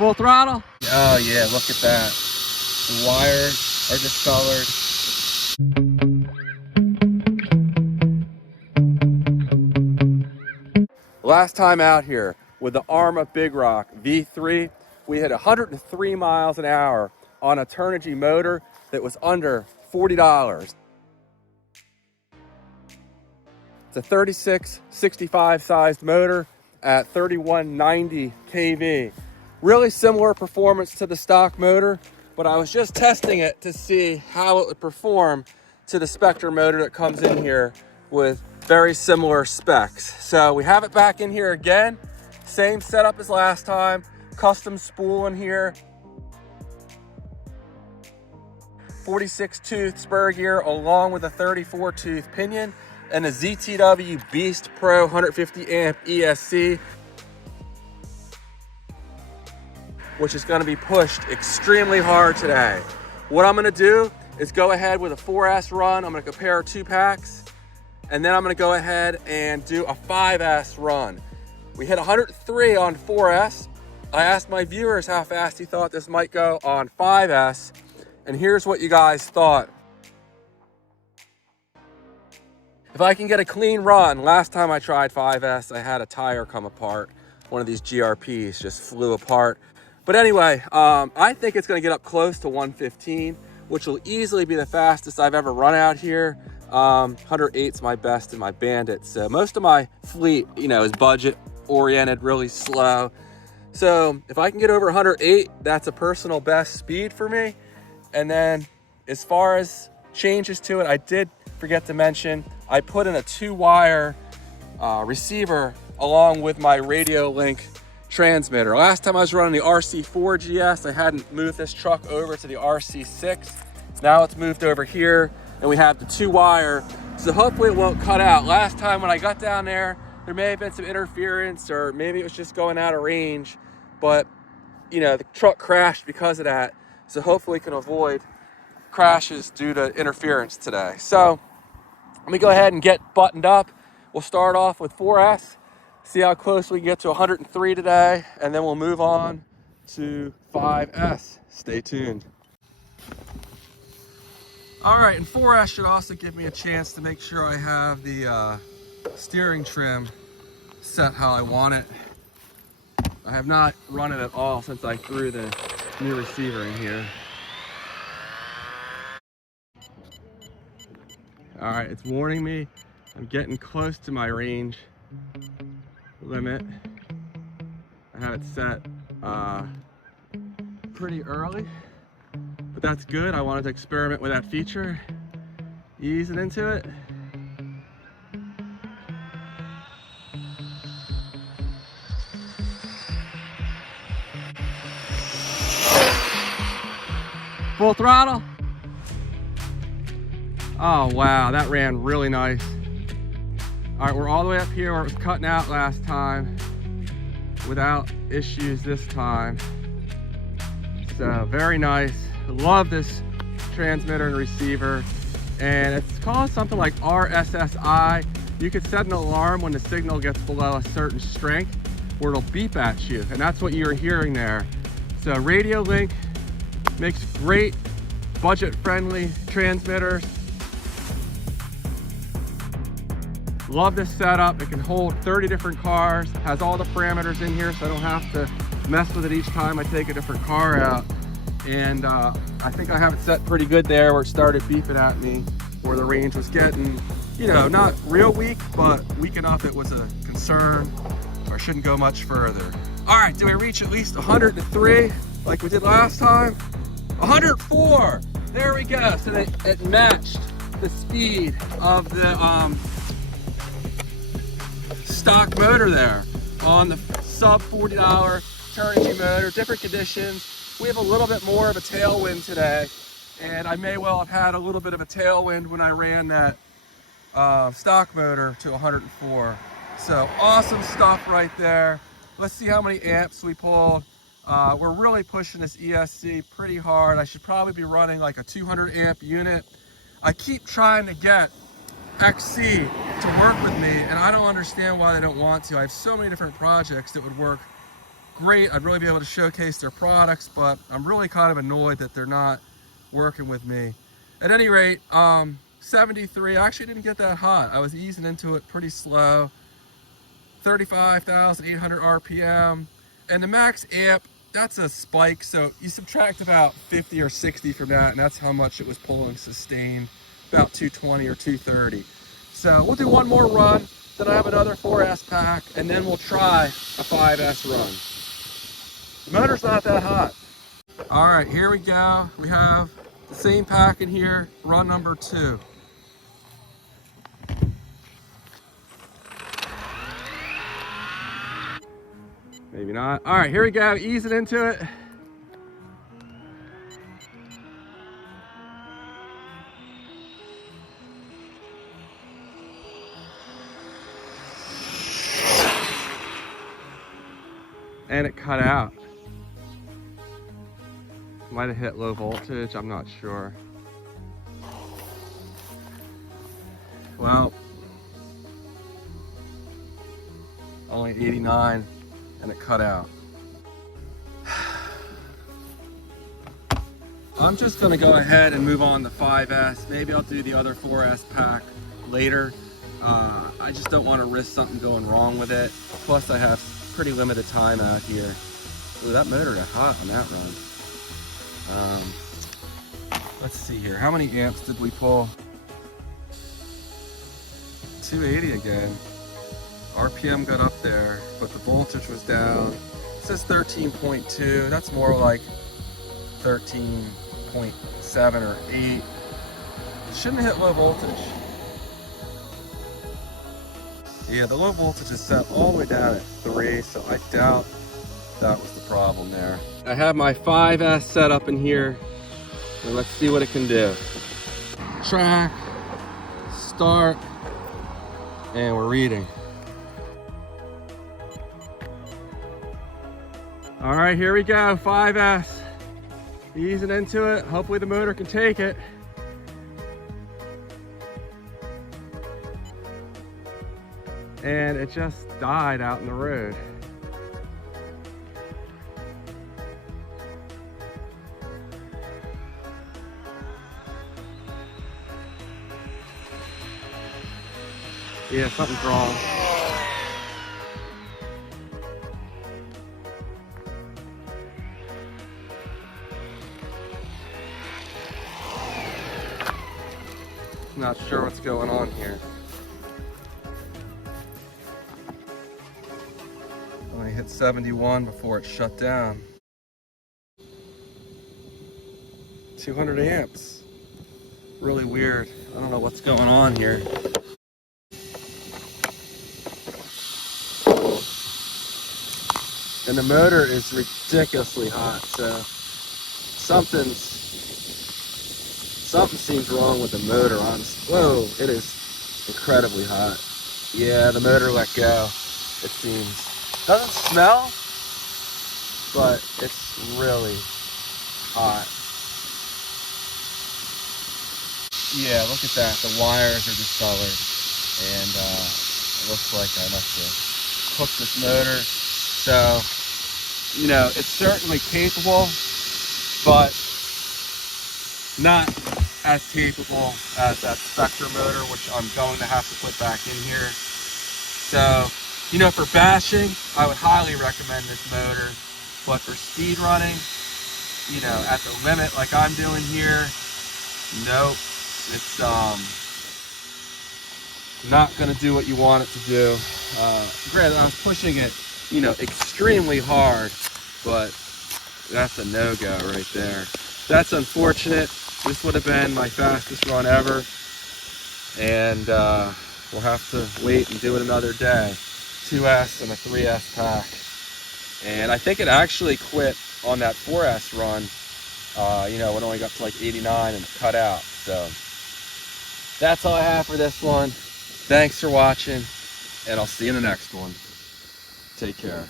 Full throttle? Oh yeah, look at that. The wires are discolored. Last time out here with the Arrma Big Rock V3, we hit 103 miles an hour on a Turnigy motor that was under $40. It's a 3665 sized motor at 3190 kV. Really similar performance to the stock motor, but I was just testing it to see how it would perform to the Spectre motor that comes in here with very similar specs. So we have it back in here again. Same setup as last time. Custom spool in here. 46 tooth spur gear along with a 34 tooth pinion and a ZTW Beast Pro 150 amp ESC, which is going to be pushed extremely hard today. What I'm going to do is go ahead with a 4S run. I'm going to compare 2 packs, and then I'm going to go ahead and do a 5S run. We hit 103 on 4S. I asked my viewers how fast he thought this might go on 5S, and here's what you guys thought. If I can get a clean run, last time I tried 5S, I had a tire come apart. One of these GRPs just flew apart. But anyway, I think it's gonna get up close to 115, which will easily be the fastest I've ever run out here. 108's my best in my Bandit. So most of my fleet, is budget oriented, really slow. So if I can get over 108, that's a personal best speed for me. And then as far as changes to it, I did forget to mention, I put in a 2-wire receiver along with my radio link transmitter. Last time I was running the RC4 GS, I hadn't moved this truck over to the RC6. Now it's moved over here and we have the 2-wire. So hopefully it won't cut out. Last time when I got down there may have been some interference or maybe it was just going out of range, but the truck crashed because of that. So hopefully we can avoid crashes due to interference today. So let me go ahead and get buttoned up. We'll start off with 4S, see how close we can get to 103 today, and then we'll move on to 5S. Stay tuned. All right, and 4S should also give me a chance to make sure I have the steering trim set how I want it. I have not run it at all since I threw the new receiver in here. All right, it's warning me I'm getting close to my range limit. I have it set pretty early, but that's good. I wanted to experiment with that feature. Easing into it. Full throttle? Oh wow, that ran really nice. All right, we're all the way up here where it was cutting out last time without issues this time. So very nice. Love this transmitter and receiver. And it's called something like RSSI. You could set an alarm when the signal gets below a certain strength where it'll beep at you. And that's what you were hearing there. So Radio Link makes great budget-friendly transmitters. Love this setup. It can hold 30 different cars, has all the parameters in here so I don't have to mess with it each time I take a different car out. And I think I have it set pretty good there where it started beeping at me, where the range was getting, not real weak, but weak enough it was a concern, or shouldn't go much further. All right, do I reach at least 103 like we did last time? 104, there we go. So it matched the speed of the stock motor there on the sub $40 Turnigy motor. Different conditions. We have a little bit more of a tailwind today, and I may well have had a little bit of a tailwind when I ran that stock motor to 104. So awesome stuff right there. Let's see how many amps we pulled. We're really pushing this ESC pretty hard. I should probably be running like a 200 amp unit. I keep trying to get XC to work with me, and I don't understand why they don't want to. I have so many different projects that would work great. I'd really be able to showcase their products, but I'm really kind of annoyed that they're not working with me. At any rate, 73, I actually didn't get that hot. I was easing into it pretty slow. 35,800 RPM. And the max amp, that's a spike, so you subtract about 50 or 60 from that, and that's how much it was pulling sustained, about 220 or 230. So we'll do one more run, then I have another 4S pack, and then we'll try a 5S run. The motor's not that hot. All right, here we go. We have the same pack in here, run number 2. Maybe not. All right, here we go, easing into it. And it cut out. Might have hit low voltage, I'm not sure. Well, only 89 and it cut out. I'm just gonna go ahead and move on to 5S. Maybe I'll do the other 4S pack later. I just don't want to risk something going wrong with it. Plus I have pretty limited time out here. Ooh, that motor got hot on that run. Let's see here. How many amps did we pull? 280 again. RPM got up there, but the voltage was down. It says 13.2. That's more like 13.7 or 8. It shouldn't hit low voltage. Yeah, the low voltage is set all the way down at 3, so I doubt that was the problem there. I have my 5S set up in here, and let's see what it can do. Track, start, and we're reading. All right, here we go, 5S. Easing into it. Hopefully the motor can take it. And it just died out in the road. Yeah, something's wrong. Not sure what's going on here. Only hit 71 before it shut down. 200 amps. Really weird. I don't know what's going on here. And the motor is ridiculously hot, so something seems wrong with the motor. Whoa, it is incredibly hot. Yeah, the motor let go, it seems. Doesn't smell, but it's really hot. Yeah, look at that. The wires are discolored, and it looks like I must have cooked this motor. So, you know, it's certainly capable, but not as capable as that Spectra motor, which I'm going to have to put back in here. So, you know, for bashing, I would highly recommend this motor, but for speed running, you know, at the limit like I'm doing here, nope, it's not going to do what you want it to do. Granted, I was pushing it, you know, extremely hard, but that's a no-go right there. That's unfortunate. This would have been my fastest run ever, and we'll have to wait and do it another day. 2S and a 3S pack, and I think it actually quit on that 4S run. You know, it only got to like 89 and it cut out. So that's all I have for this one. Thanks for watching, and I'll see you in the next one. Take care.